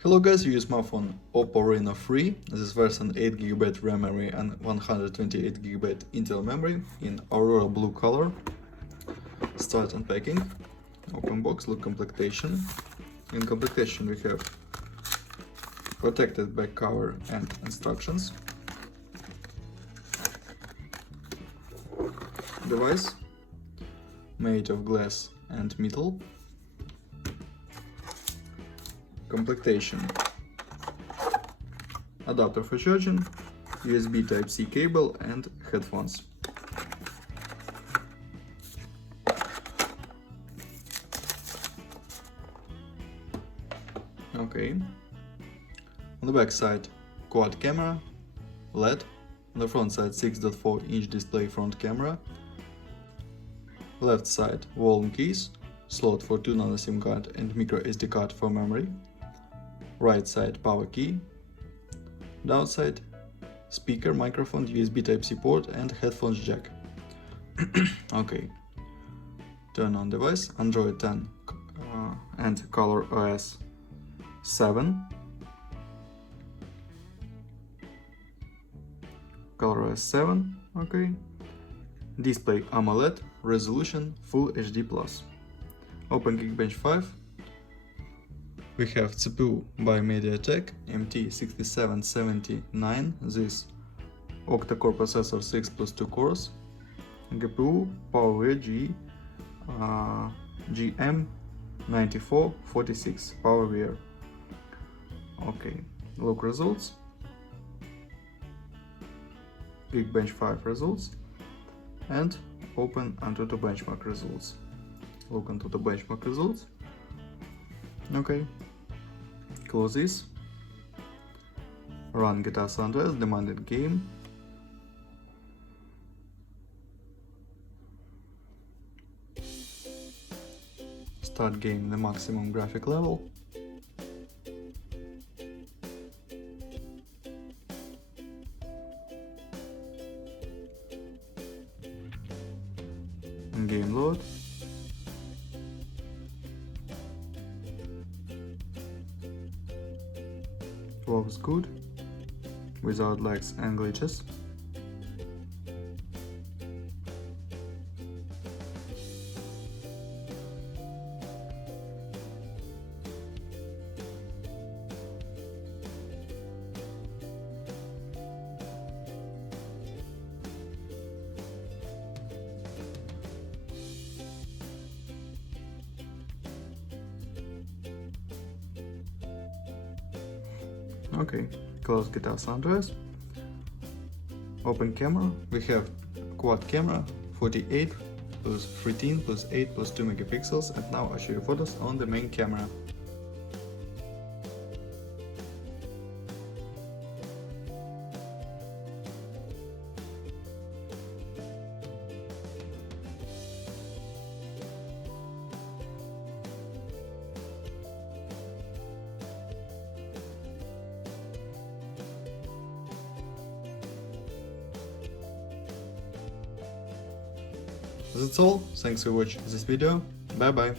Hello guys, you use smartphone Oppo Reno3. This version 8GB RAM memory and 128GB internal memory in Aurora blue color. Start unpacking. Open box, look completion. In completion we have protected back cover and instructions. Device made of glass and metal. Completion: adapter for charging, USB Type-C cable and headphones. Okay. On the back side, quad camera, LED. On the front side, 6.4-inch display front camera. Left side, wall keys, slot for 2 nano SIM card and micro SD card for memory. Right side, power key. Down side, speaker, microphone, USB Type-C port and headphones jack. Okay. Turn on device, Android 10 and ColorOS 7. ColorOS 7, okay. Display AMOLED, resolution Full HD+. Open Geekbench 5. We have CPU by MediaTek MT6779, this octa-core processor 6 plus 2 cores. GPU PowerVR GM9446 PowerVR. Okay, look results. Geekbench 5 results and open Antutu benchmark results. Look into the benchmark results. Okay. Close this. Run GTA San Andreas demanded game. Start game in the maximum graphic level. Game load. Works good, without lags and glitches. Okay, close GTA San Andreas. Open camera. We have quad camera 48 plus 13 plus 8 plus 2 megapixels, and now I'll show you photos on the main camera. That's all. Thanks for watching this video. Bye bye.